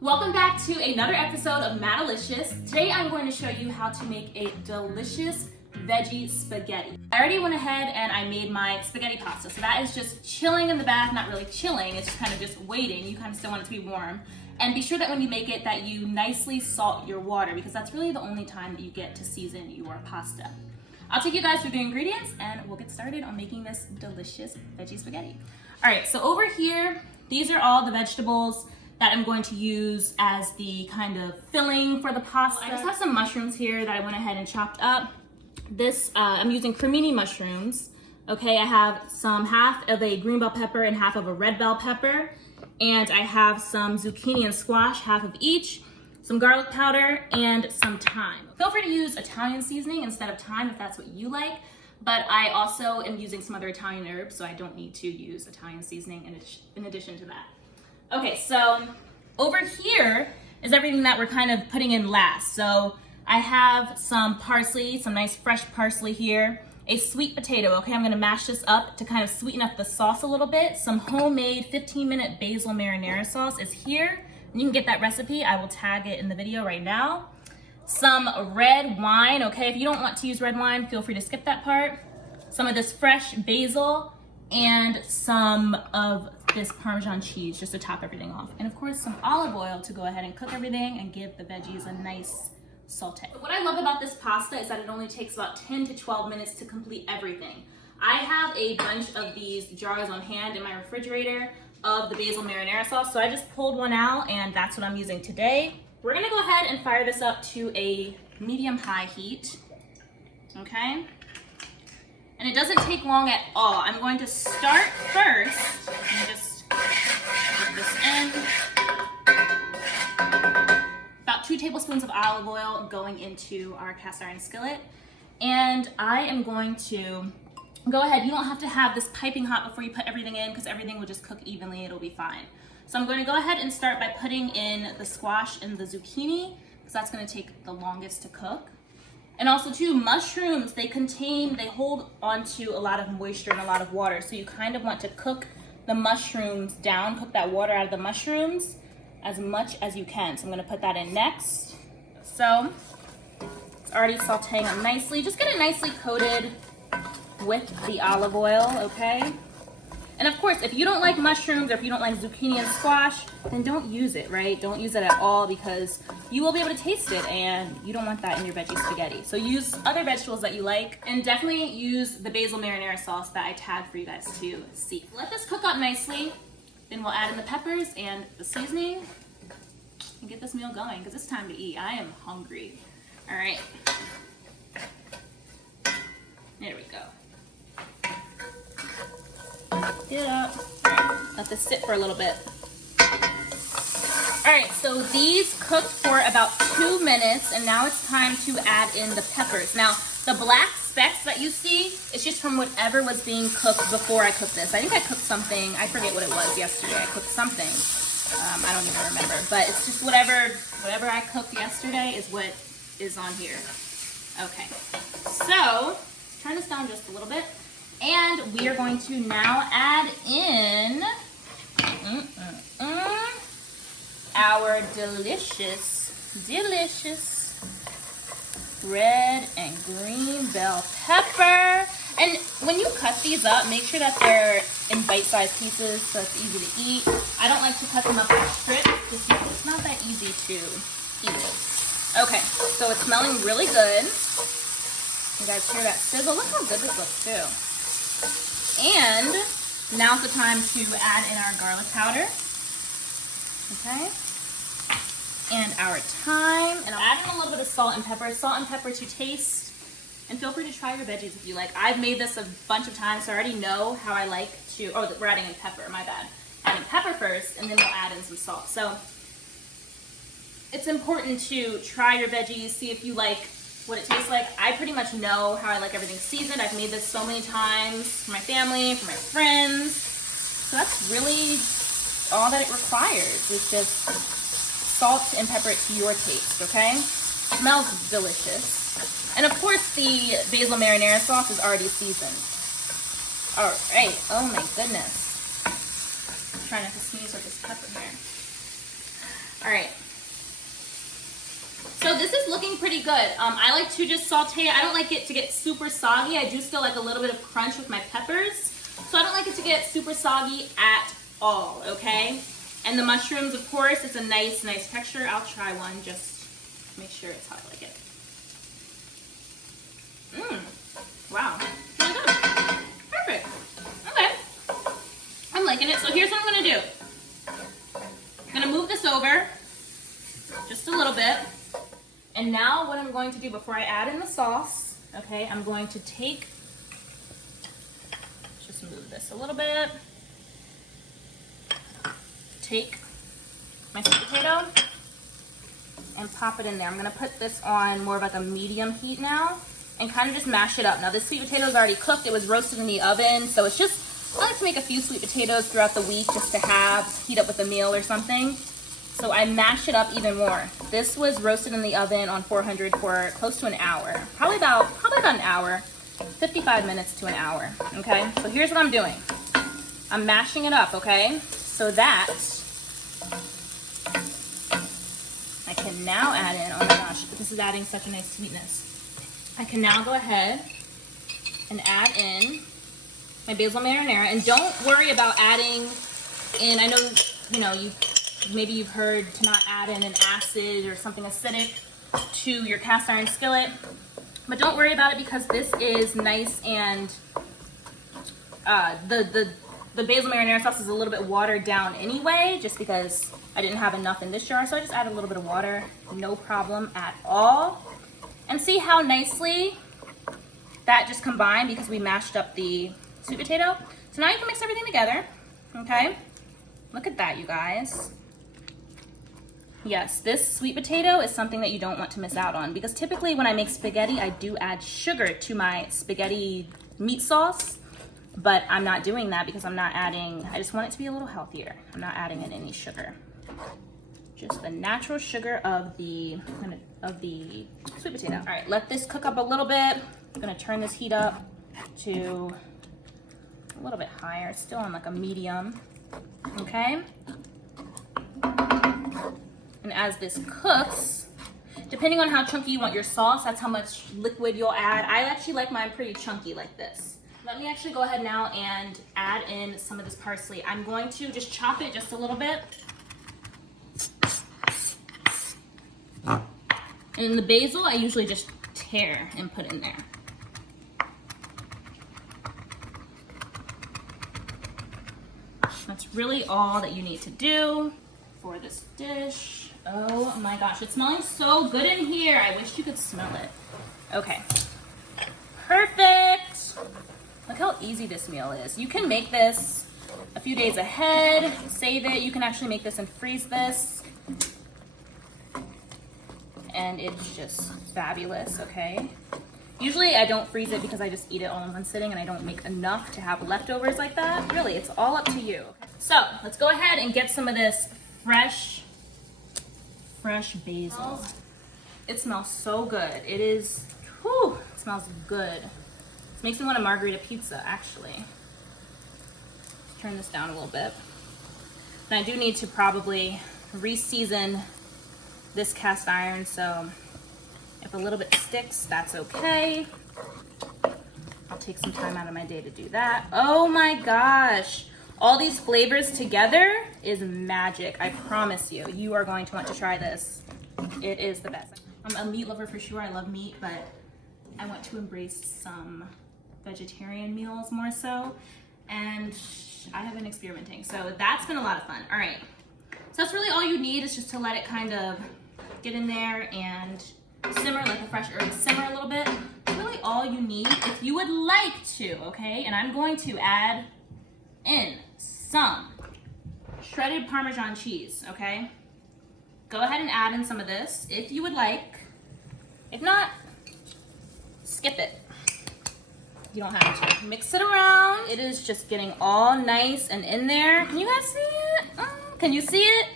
Welcome back to another episode of Madilicious. Today I'm going to show you how to make a delicious veggie spaghetti. I already went ahead and I made my spaghetti pasta. So that is just chilling in the bath, not really chilling, it's kind of just waiting. You kind of still want it to be warm. And be sure that when you make it that you nicely salt your water because that's really the only time that you get to season your pasta. I'll take you guys through the ingredients and we'll get started on making this delicious veggie spaghetti. All right, so over here, these are all the vegetables that I'm going to use as the kind of filling for the pasta. I just have some mushrooms here that I went ahead and chopped up. This, I'm using Cremini mushrooms. Okay, I have half of a green bell pepper and half of a red bell pepper. And I have some zucchini and squash, half of each, some garlic powder, and some thyme. Feel free to use Italian seasoning instead of thyme if that's what you like. But I also am using some other Italian herbs, so I don't need to use Italian seasoning in addition to that. Okay, so over here is everything that we're kind of putting in last. So I have some parsley, some nice fresh parsley here, a sweet potato. Okay, I'm gonna mash this up to kind of sweeten up the sauce a little bit. Some homemade 15-minute Basil Marinara Sauce is here. And you can get that recipe. I will tag it in the video right now. Some red wine, okay? If you don't want to use red wine, feel free to skip that part. Some of this fresh basil and some of this Parmesan cheese just to top everything off. And of course, some olive oil to go ahead and cook everything and give the veggies a nice saute. What I love about this pasta is that it only takes about 10 to 12 minutes to complete everything. I have a bunch of these jars on hand in my refrigerator of the Basil Marinara Sauce, so I just pulled one out and that's what I'm using today. We're gonna go ahead and fire this up to a medium-high heat, okay? And it doesn't take long at all. I'm going to start first, and just put this in. About 2 tablespoons of olive oil going into our cast iron skillet. And I am going to go ahead, you don't have to have this piping hot before you put everything in because everything will just cook evenly, it'll be fine. So I'm going to go ahead and start by putting in the squash and the zucchini because that's going to take the longest to cook. And also too, mushrooms, they hold onto a lot of moisture and a lot of water. So you kind of want to cook the mushrooms down, cook that water out of the mushrooms as much as you can. So I'm gonna put that in next. So it's already sauteing up nicely. Just get it nicely coated with the olive oil, okay? And of course, if you don't like mushrooms or if you don't like zucchini and squash, then don't use it, right? Don't use it at all because you will be able to taste it and you don't want that in your veggie spaghetti. So use other vegetables that you like and definitely use the Basil Marinara Sauce that I tagged for you guys to see. Let this cook up nicely. Then we'll add in the peppers and the seasoning and get this meal going because it's time to eat. I am hungry. All right. There we go. Get it up. All right, let this sit for a little bit. All right, so these cooked for about 2 minutes, and now it's time to add in the peppers. Now, the black specks that you see, it's just from whatever was being cooked before I cooked this. I think I cooked something, I forget what it was yesterday. I cooked something, I don't even remember, but it's just whatever I cooked yesterday is what is on here. Okay, so turn this down just a little bit. And we are going to now add in our delicious red and green bell pepper. And when you cut these up, make sure that they're in bite-sized pieces so it's easy to eat. I don't like to cut them up in strips just because it's not that easy to eat. Okay, so it's smelling really good. You guys hear that sizzle? Look how good this looks too. And now's the time to add in our garlic powder, okay? And our thyme, and I'll add in a little bit of salt and pepper to taste. And feel free to try your veggies if you like. I've made this a bunch of times, so I already know how I like to, oh, we're adding in pepper, my bad. Adding pepper first, and then we'll add in some salt. So it's important to try your veggies, see if you like what it tastes like. I pretty much know how I like everything seasoned. I've made this so many times for my family, for my friends. So that's really all that it requires is just salt and pepper it to your taste, okay? It smells delicious. And of course the Basil Marinara Sauce is already seasoned. All right, oh my goodness. I'm trying not to sneeze with this pepper here. All right. So this is looking pretty good. I like to just saute it. I don't like it to get super soggy. I do still like a little bit of crunch with my peppers. So I don't like it to get super soggy at all, okay? And the mushrooms, of course, it's a nice texture. I'll try one just to make sure it's how I like it. Wow. Really good. Perfect. Okay. I'm liking it. So here's what I'm gonna do. I'm gonna move this over just a little bit. And now what I'm going to do before I add in the sauce, okay, I'm going to just move this a little bit. Take my sweet potato and pop it in there. I'm gonna put this on more of like a medium heat now and kind of just mash it up. Now this sweet potato is already cooked. It was roasted in the oven, so it's just, I like to make a few sweet potatoes throughout the week just to heat up with a meal or something. So I mash it up even more. This was roasted in the oven on 400 for close to an hour. Probably about an hour, 55 minutes to an hour, okay? So here's what I'm doing. I'm mashing it up, okay? So that I can now add in, oh my gosh, this is adding such a nice sweetness. I can now go ahead and add in my Basil Marinara, and don't worry about adding in, I know, maybe you've heard to not add in an acid or something acidic to your cast iron skillet, but don't worry about it because this is nice and the Basil Marinara sauce is a little bit watered down anyway, just because I didn't have enough in this jar, so I just added a little bit of water, no problem at all. And see how nicely that just combined because we mashed up the sweet potato. So now you can mix everything together, okay? Look at that, you guys. Yes, this sweet potato is something that you don't want to miss out on because typically when I make spaghetti, I do add sugar to my spaghetti meat sauce, but I'm not doing that because I just want it to be a little healthier. I'm not adding in any sugar. Just the natural sugar of the sweet potato. All right, let this cook up a little bit. I'm gonna turn this heat up to a little bit higher, still on like a medium, okay? And as this cooks, depending on how chunky you want your sauce, that's how much liquid you'll add. I actually like mine pretty chunky like this. Let me actually go ahead now and add in some of this parsley. I'm going to just chop it just a little bit. And the basil, I usually just tear and put in there. That's really all that you need to do for this dish. Oh my gosh, it's smelling so good in here. I wish you could smell it. Okay, perfect. Look how easy this meal is. You can make this a few days ahead, save it. You can actually make this and freeze this. And it's just fabulous, okay? Usually I don't freeze it because I just eat it all in one sitting and I don't make enough to have leftovers like that. Really, it's all up to you. So let's go ahead and get some of this fresh basil. It smells so good. It is, whew, it smells good. It makes me want a margarita pizza, actually. Let's turn this down a little bit. And I do need to probably re-season this cast iron, so if a little bit sticks, that's okay. I'll take some time out of my day to do that. Oh my gosh. All these flavors together is magic. I promise you. You are going to want to try this. It is the best. I'm a meat lover for sure. I love meat, but I want to embrace some vegetarian meals more so. And I have been experimenting. So that's been a lot of fun. All right. So that's really all you need is just to let it kind of get in there and simmer, like the fresh herbs simmer a little bit. That's really all you need if you would like to, okay? And I'm going to add in some shredded Parmesan cheese, okay? Go ahead and add in some of this if you would like. If not, skip it. You don't have to. Mix it around. It is just getting all nice and in there. Can you guys see it? Can you see it?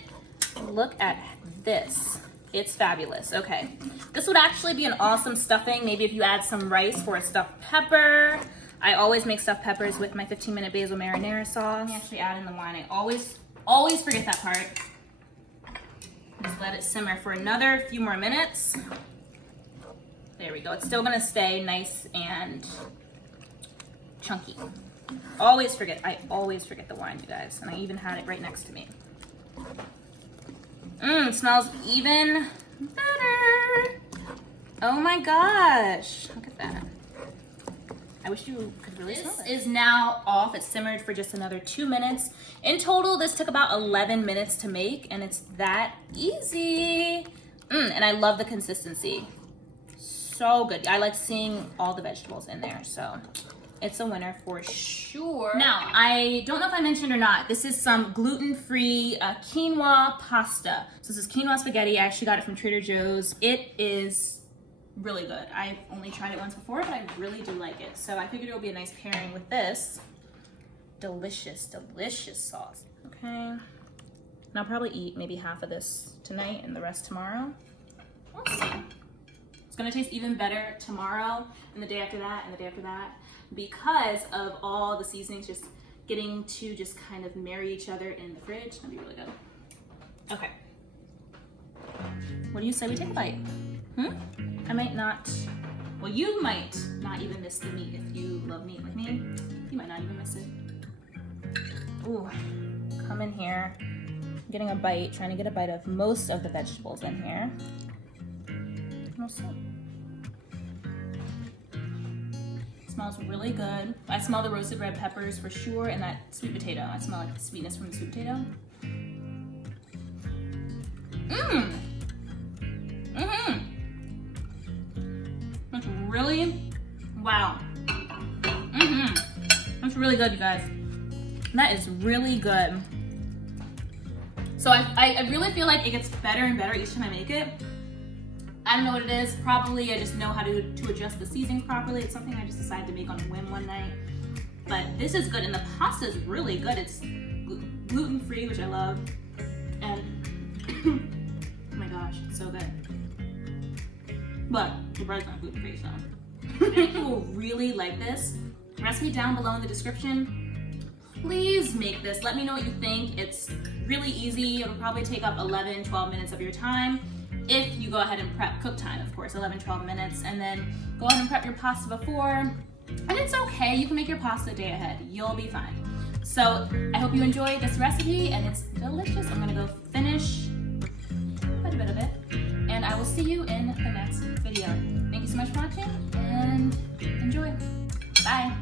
Look at this. It's fabulous. Okay. This would actually be an awesome stuffing. Maybe if you add some rice for a stuffed pepper. I always make stuffed peppers with my 15-minute Basil Marinara Sauce. Let me actually add in the wine. I always forget that part. Just let it simmer for another few more minutes. There we go. It's still gonna stay nice and chunky. I always forget the wine, you guys. And I even had it right next to me. It smells even better. Oh my gosh, look at that. I wish you could really smell it. This is now off. It simmered for just another 2 minutes. In total, this took about 11 minutes to make, and it's that easy. And I love the consistency. So good. I like seeing all the vegetables in there, so it's a winner for sure. Now, I don't know if I mentioned or not, this is some gluten-free quinoa pasta. So this is quinoa spaghetti. I actually got it from Trader Joe's. It is really good. I've only tried it once before, but I really do like it. So I figured it would be a nice pairing with this delicious, delicious sauce. Okay. And I'll probably eat maybe half of this tonight and the rest tomorrow. We'll see. It's gonna taste even better tomorrow and the day after that and the day after that because of all the seasonings just getting to just kind of marry each other in the fridge. It's gonna be really good. Okay. What do you say we take a bite? I might not, well, you might not even miss the meat if you love meat like me. You might not even miss it. Ooh, come in here. I'm getting a bite, trying to get a bite of most of the vegetables in here. We'll see. Smells really good. I smell the roasted red peppers for sure and that sweet potato. I smell like the sweetness from the sweet potato. That's really, wow. That's really good, you guys. That is really good. So I really feel like it gets better and better each time I make it. I don't know what it is. Probably I just know how to adjust the seasonings properly. It's something I just decided to make on a whim one night. But this is good, and the pasta is really good. It's gluten-free, which I love. And oh my gosh, it's so good. But the bread's not gluten-free, so. I think you will really like this. Recipe down below in the description. Please make this. Let me know what you think. It's really easy. It'll probably take up 11, 12 minutes of your time. If you go ahead and prep, cook time, of course, 11, 12 minutes, and then go ahead and prep your pasta before. And it's okay, you can make your pasta a day ahead. You'll be fine. So I hope you enjoyed this recipe, and it's delicious. I'm gonna go finish quite a bit of it, and I will see you in the next video. Thank you so much for watching, and enjoy. Bye.